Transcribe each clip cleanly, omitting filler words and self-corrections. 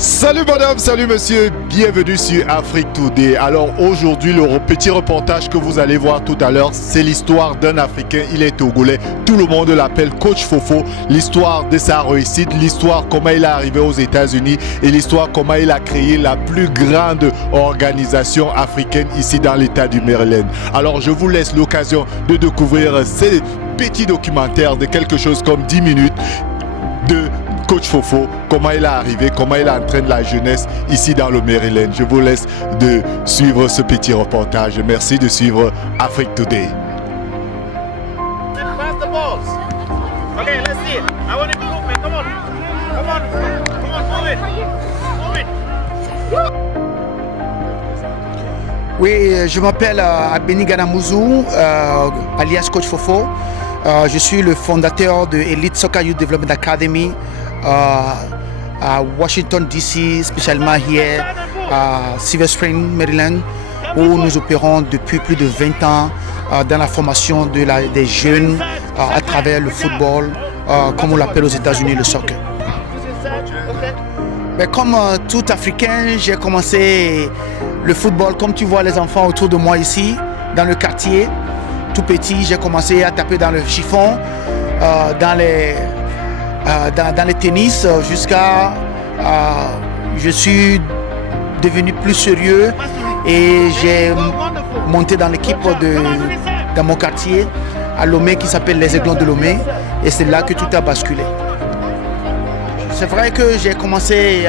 Salut madame, salut monsieur, bienvenue sur Afrique Today. Alors aujourd'hui, le petit reportage que vous allez voir tout à l'heure, c'est l'histoire d'un Africain, il est togolais, tout le monde l'appelle Coach Fofo, l'histoire de sa réussite, l'histoire comment il est arrivé aux États-Unis et l'histoire comment il a créé la plus grande organisation africaine ici dans l'état du Maryland. Alors je vous laisse l'occasion de découvrir ces petits documentaires de quelque chose comme 10 minutes de Coach Fofo, comment il est arrivé, comment il entraîne la jeunesse ici dans le Maryland. Je vous laisse de suivre ce petit reportage. Merci de suivre Afrique Today. Oui, je m'appelle Abeni Ganamouzou, alias Coach Fofo. Je suis le fondateur de Elite Soccer Youth Development Academy à Washington DC, spécialement hier à Silver Spring, Maryland, où nous opérons depuis plus de 20 ans dans la formation des jeunes à travers le football, comme on l'appelle aux États-Unis, le soccer. Mais comme tout Africain, j'ai commencé le football, comme tu vois les enfants autour de moi ici, dans le quartier. Tout petit, j'ai commencé à taper dans le chiffon, dans les tennis, jusqu'à je suis devenu plus sérieux et j'ai monté dans l'équipe dans mon quartier à Lomé qui s'appelle les Aiglons de Lomé, et c'est là que tout a basculé. C'est vrai que j'ai commencé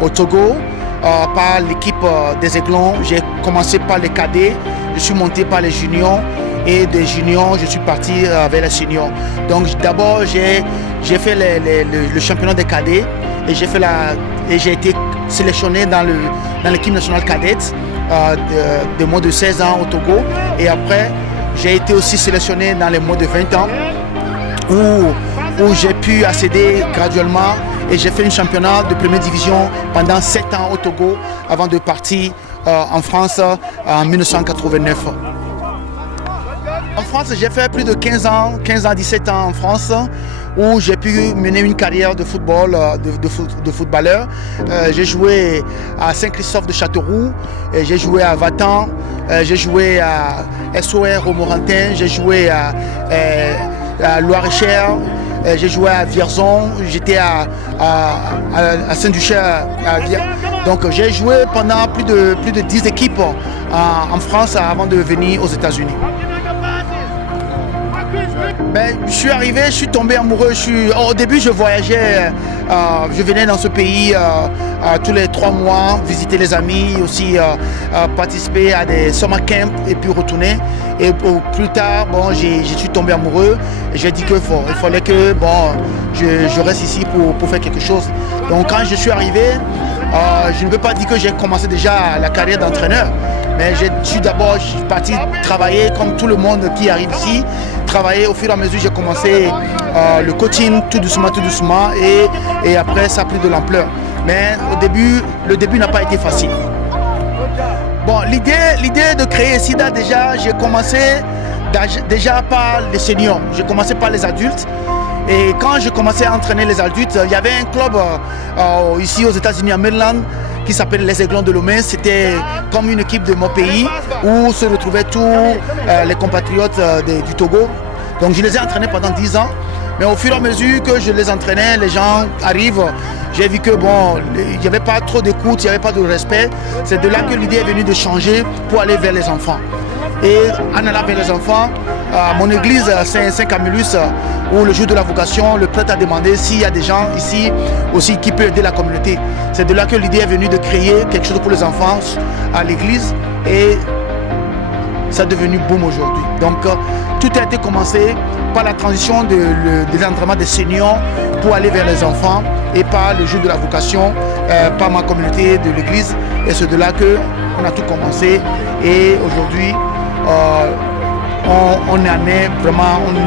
au Togo par l'équipe des Aiglons. J'ai commencé par les cadets, je suis monté par les juniors, et des juniors je suis parti vers les seniors. Donc d'abord j'ai fait le championnat des cadets et j'ai été sélectionné dans l'équipe nationale cadette de moins de 16 ans au Togo, et après j'ai été aussi sélectionné dans les moins de 20 ans où j'ai pu accéder graduellement, et j'ai fait un championnat de première division pendant 7 ans au Togo avant de partir en France en 1989. En France, j'ai fait plus de 15 ans, 17 ans en France, où j'ai pu mener une carrière de football, de footballeur. J'ai joué à Saint-Christophe de Châteauroux, j'ai joué à Vatan, j'ai joué à SOR au Morantin, j'ai joué à Loire-et-Cher, j'ai joué à Vierzon, j'étais à Saint-Ducher. Donc j'ai joué pendant plus de 10 équipes en France avant de venir aux États-Unis. Je suis arrivé, je suis tombé amoureux. Au début, je voyageais, je venais dans ce pays tous les 3 mois, visiter les amis, aussi participer à des summer camps et puis retourner. Et plus tard, je suis tombé amoureux et j'ai dit qu'il fallait que je reste ici pour faire quelque chose. Donc quand je suis arrivé, je ne peux pas dire que j'ai commencé déjà la carrière d'entraîneur, mais je suis d'abord parti travailler comme tout le monde qui arrive ici. Travailler au fur et à mesure, j'ai commencé le coaching tout doucement et après ça a pris de l'ampleur. Mais le début n'a pas été facile. L'idée de créer SIDA, j'ai commencé déjà par les seniors, j'ai commencé par les adultes. Et quand j'ai commencé à entraîner les adultes, il y avait un club ici aux États-Unis, à Maryland, qui s'appelle les Aiglons de Lomé. C'était comme une équipe de mon pays où se retrouvaient tous les compatriotes du Togo. Donc je les ai entraînés pendant 10 ans. Mais au fur et à mesure que je les entraînais, les gens arrivent. J'ai vu que il n'y avait pas trop d'écoute, il n'y avait pas de respect. C'est de là que l'idée est venue de changer pour aller vers les enfants. Et en allant vers les enfants, mon église Saint-Camillus, où le jour de la vocation, le prêtre a demandé s'il y a des gens ici aussi qui peuvent aider la communauté. C'est de là que l'idée est venue de créer quelque chose pour les enfants à l'église, et ça est devenu boom aujourd'hui. Donc tout a été commencé par la transition de l'entraînement des seniors pour aller vers les enfants, et par le jour de la vocation, par ma communauté de l'église. Et c'est de là qu'on a tout commencé, et aujourd'hui on est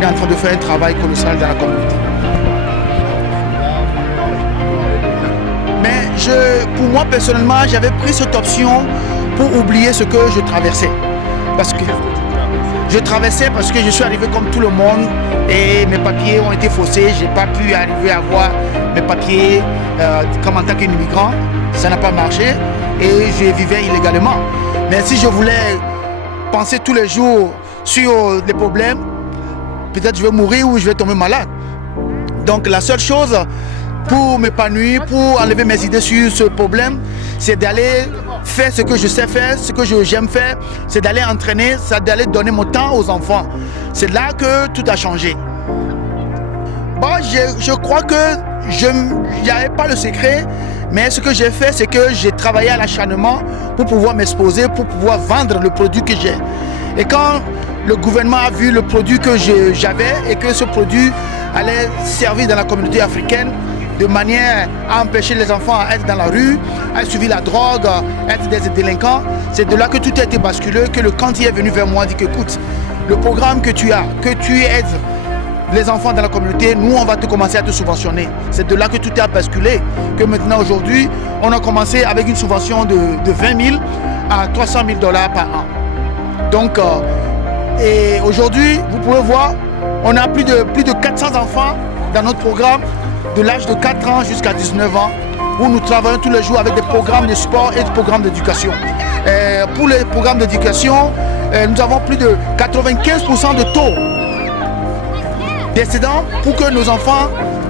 en train de faire un travail colossal dans la communauté. Mais pour moi personnellement, j'avais pris cette option pour oublier ce que je traversais. Parce que je suis arrivé comme tout le monde, et mes papiers ont été faussés. Je n'ai pas pu arriver à avoir mes papiers comme en tant qu'immigrant. Ça n'a pas marché et je vivais illégalement. Mais si je voulais penser tous les jours sur les problèmes, peut-être je vais mourir ou je vais tomber malade. Donc la seule chose pour m'épanouir, pour enlever mes idées sur ce problème, c'est d'aller faire ce que je sais faire, ce que j'aime faire, c'est d'aller entraîner, c'est d'aller donner mon temps aux enfants. C'est là que tout a changé. Bon, je crois que je n'avais pas le secret, mais ce que j'ai fait, c'est que j'ai travaillé à l'acharnement pour pouvoir m'exposer, pour pouvoir vendre le produit que j'ai. Et quand le gouvernement a vu le produit que j'avais et que ce produit allait servir dans la communauté africaine de manière à empêcher les enfants à être dans la rue, à suivre la drogue, à être des délinquants, c'est de là que tout a été basculé, que le candidat est venu vers moi et dit que écoute, le programme que tu as, que tu aides les enfants dans la communauté, nous on va te commencer à te subventionner. C'est de là que tout a basculé, que maintenant aujourd'hui, on a commencé avec une subvention de 20 000 à 300 000 $ par an. Donc, et aujourd'hui, vous pouvez voir, on a plus de 400 enfants dans notre programme, de l'âge de 4 ans jusqu'à 19 ans, où nous travaillons tous les jours avec des programmes de sport et des programmes d'éducation. Pour les programmes d'éducation, nous avons plus de 95% de taux d'excédent pour que nos enfants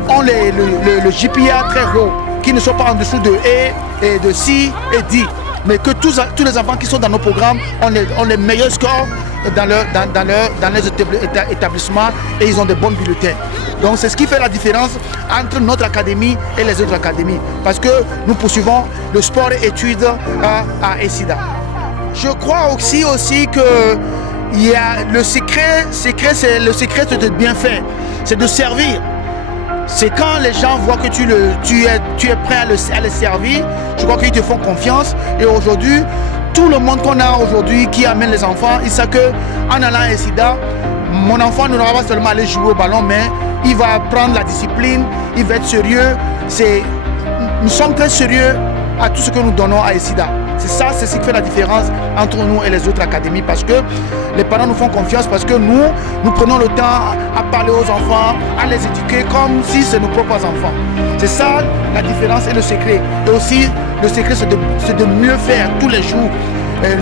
ont le GPA très haut, qui ne sont pas en dessous de E et de C et D, mais que tous les enfants qui sont dans nos programmes ont les meilleurs scores dans les établissements et ils ont de bons bulletins. Donc c'est ce qui fait la différence entre notre académie et les autres académies, parce que nous poursuivons le sport et études à ESIDA. Je crois aussi que il y a le secret, c'est de bien faire, c'est de servir. C'est quand les gens voient que tu es prêt à les servir, je crois qu'ils te font confiance. Et aujourd'hui, tout le monde qu'on a aujourd'hui qui amène les enfants, ils savent qu'en allant à ESIDA, mon enfant ne va pas seulement aller jouer au ballon, mais il va prendre la discipline, il va être sérieux. Nous sommes très sérieux à tout ce que nous donnons à ESIDA. C'est ce qui fait la différence entre nous et les autres académies, parce que les parents nous font confiance, parce que nous prenons le temps à parler aux enfants, à les éduquer comme si c'est nos propres enfants. C'est ça la différence et le secret. Et aussi, le secret, c'est de mieux faire tous les jours.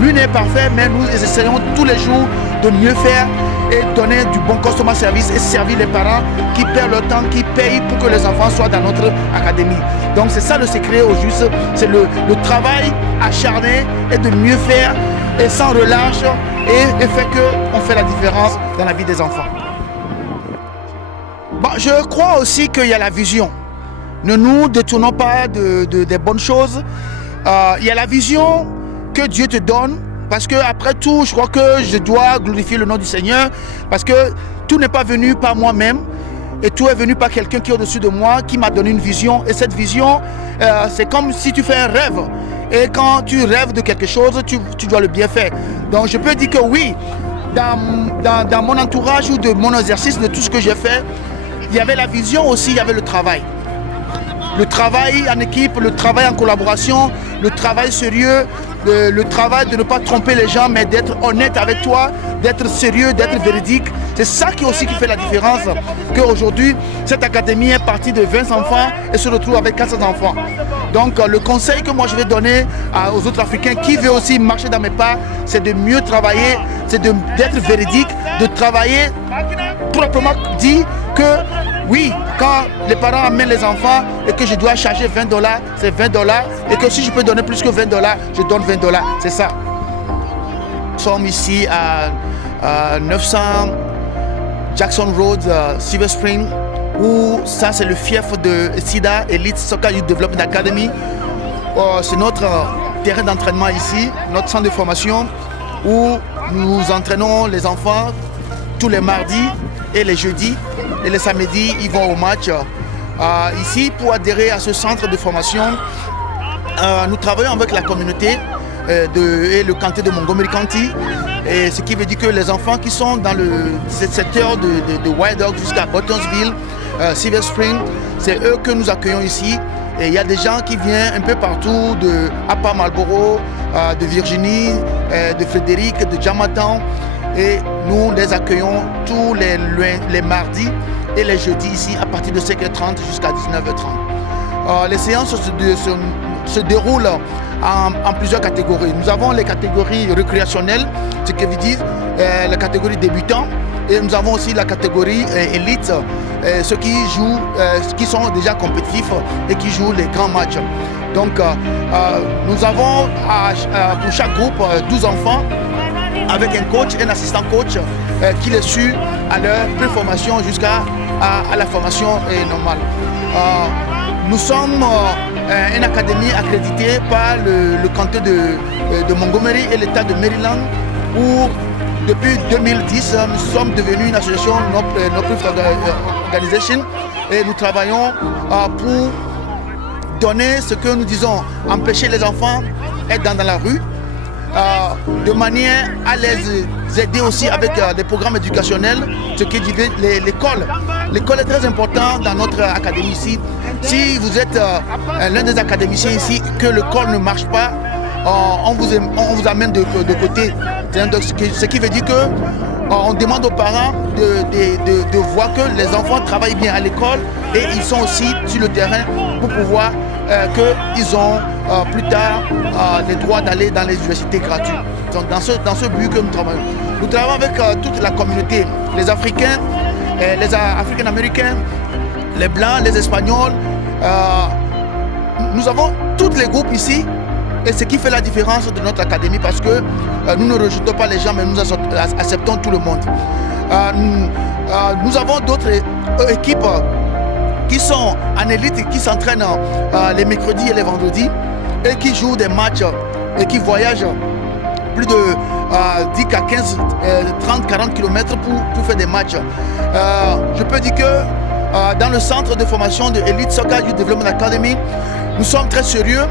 Lui n'est parfait, mais nous essayons tous les jours de mieux faire et donner du bon customer service et servir les parents qui perdent leur temps, qui payent pour que les enfants soient dans notre académie. Donc c'est ça le secret au juste, c'est le travail acharné et de mieux faire et sans relâche et fait qu'on fait la différence dans la vie des enfants. Bon, je crois aussi qu'il y a la vision. Ne nous détournons pas des bonnes choses. Il y a la vision que Dieu te donne. Parce que après tout, je crois que je dois glorifier le nom du Seigneur, parce que tout n'est pas venu par moi-même et tout est venu par quelqu'un qui est au-dessus de moi, qui m'a donné une vision. Et cette vision, c'est comme si tu fais un rêve. Et quand tu rêves de quelque chose, tu dois le bien faire. Donc je peux dire que oui, dans mon entourage ou de mon exercice, de tout ce que j'ai fait, il y avait la vision aussi, il y avait le travail. Le travail en équipe, le travail en collaboration, le travail sérieux, le travail de ne pas tromper les gens, mais d'être honnête avec toi, d'être sérieux, d'être véridique. C'est ça qui fait la différence. Qu'aujourd'hui, cette académie est partie de 20 enfants et se retrouve avec 400 enfants. Donc le conseil que moi je vais donner aux autres Africains qui veulent aussi marcher dans mes pas, c'est de mieux travailler, c'est d'être véridique, de travailler proprement dit que oui, quand les parents amènent les enfants et que je dois charger 20 $, c'est 20 $. Et que si je peux donner plus que 20 $, je donne 20 $. C'est ça. Nous sommes ici à 900 Jackson Road, Silver Spring, où ça c'est le fief de ESIDA, Elite Soccer Youth Development Academy. C'est notre terrain d'entraînement ici, notre centre de formation, où nous entraînons les enfants tous les mardis et les jeudis. Et les samedis, ils vont au match. Ici, pour adhérer à ce centre de formation, nous travaillons avec la communauté et le comté de Montgomery County. Et ce qui veut dire que les enfants qui sont dans le secteur de Wild Oak jusqu'à Burtonsville, Silver Spring, c'est eux que nous accueillons ici. Et il y a des gens qui viennent un peu partout, de Upper Marlboro, de Virginie, de Frédéric, de Germantown. et nous les accueillons tous les mardis et les jeudis ici à partir de 5h30 jusqu'à 19h30. Les séances se déroulent en plusieurs catégories. Nous avons les catégories récréationnelles, ce que veut dire la catégorie débutant, et nous avons aussi la catégorie élite, ceux qui jouent, qui sont déjà compétitifs et qui jouent les grands matchs. Donc nous avons pour chaque groupe 12 enfants avec un coach et un assistant coach qui les suit à leur pré-formation jusqu'à la formation normale. Nous sommes une académie accréditée par le comté de Montgomery et l'État de Maryland, où depuis 2010 nous sommes devenus une association non-profit organisation et nous travaillons pour donner ce que nous disons, empêcher les enfants d'être dans la rue, de manière à les aider aussi avec des programmes éducationnels, ce qui dit l'école. L'école est très importante dans notre académie ici. Si vous êtes l'un des académiciens ici, que l'école ne marche pas, on vous amène de côté. Ce qui veut dire que on demande aux parents de voir que les enfants travaillent bien à l'école et ils sont aussi sur le terrain pour pouvoir qu'ils ont plus tard les droits d'aller dans les universités gratuites. Donc dans ce but que nous travaillons. Nous travaillons avec toute la communauté, les Africains, les Africains-Américains, les Blancs, les Espagnols. Nous avons tous les groupes ici. Et ce qui fait la différence de notre académie, parce que nous ne rejetons pas les gens, mais nous acceptons tout le monde. Nous avons d'autres équipes qui sont en élite et qui s'entraînent les mercredis et les vendredis et qui jouent des matchs et qui voyagent plus de 10 à 15, 30, 40 km pour faire des matchs. Je peux dire que dans le centre de formation de Elite Soccer Youth Development Academy, nous sommes très sérieux.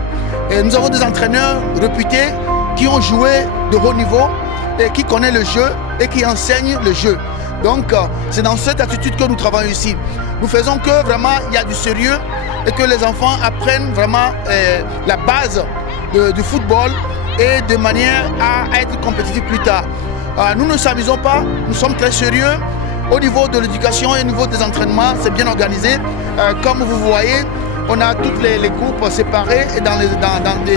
Et nous avons des entraîneurs réputés qui ont joué de haut niveau et qui connaissent le jeu et qui enseignent le jeu. Donc c'est dans cette attitude que nous travaillons ici. Nous faisons que vraiment il y a du sérieux et que les enfants apprennent vraiment la base du football et de manière à être compétitifs plus tard. Nous ne s'amusons pas, nous sommes très sérieux. Au niveau de l'éducation et au niveau des entraînements, c'est bien organisé. Comme vous voyez, on a toutes les groupes séparés et dans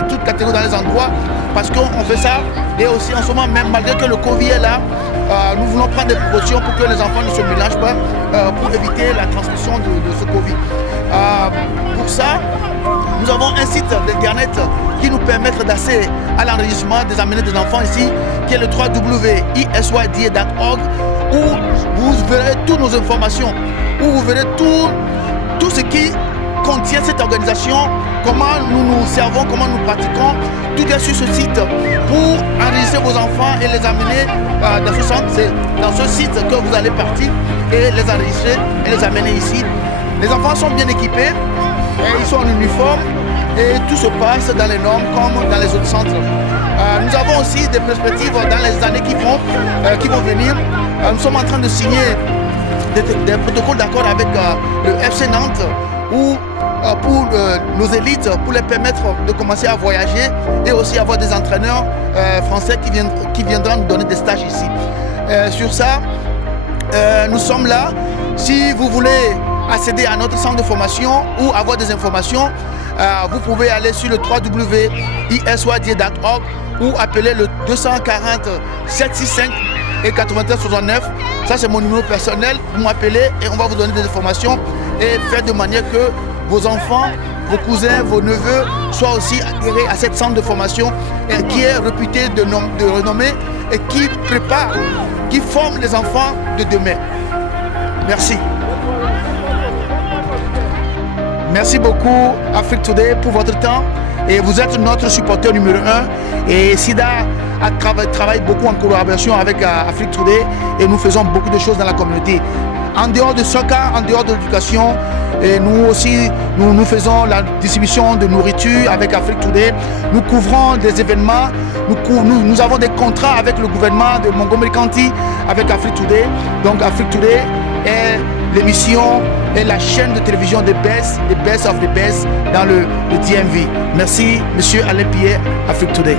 toutes catégories, dans les endroits, parce qu'on fait ça. Et aussi en ce moment, même malgré que le Covid est là, nous voulons prendre des précautions pour que les enfants ne se mélangent pas, pour éviter la transmission de ce Covid. Pour ça, nous avons un site d'internet qui nous permet d'accéder à l'enregistrement des amenés des enfants ici, qui est le www.isyd.org, où vous verrez toutes nos informations, où vous verrez tout ce qui contient cette organisation, comment nous nous servons, comment nous pratiquons. Tout est sur ce site pour enregistrer vos enfants et les amener dans ce centre. C'est dans ce site que vous allez partir et les enregistrer et les amener ici. Les enfants sont bien équipés, et ils sont en uniforme et tout se passe dans les normes comme dans les autres centres. Nous avons aussi des perspectives dans les années qui vont venir. Nous sommes en train de signer des protocoles d'accord avec le FC Nantes pour nos élites, pour les permettre de commencer à voyager et aussi avoir des entraîneurs français qui viendront nous donner des stages ici. Sur ça, nous sommes là. Si vous voulez accéder à notre centre de formation ou avoir des informations, vous pouvez aller sur le www.isyd.org ou appeler le 240 765 et 9369. Ça, c'est mon numéro personnel. Vous m'appelez et on va vous donner des informations et faire de manière que vos enfants, vos cousins, vos neveux soient aussi adhérés à cette centre de formation qui est réputé de renommée et qui prépare, qui forme les enfants de demain. Merci. Merci beaucoup Afrique Today pour votre temps et vous êtes notre supporter numéro 1 et SIDA travaille beaucoup en collaboration avec Afrique Today et nous faisons beaucoup de choses dans la communauté. En dehors de soccer, en dehors de l'éducation, et nous aussi, nous faisons la distribution de nourriture avec Afrique Today. Nous couvrons des événements, nous avons des contrats avec le gouvernement de Montgomery County avec Afrique Today. Donc Afrique Today est l'émission et la chaîne de télévision des best of the best dans le DMV. Merci, Monsieur Alain Pierre, Afrique Today.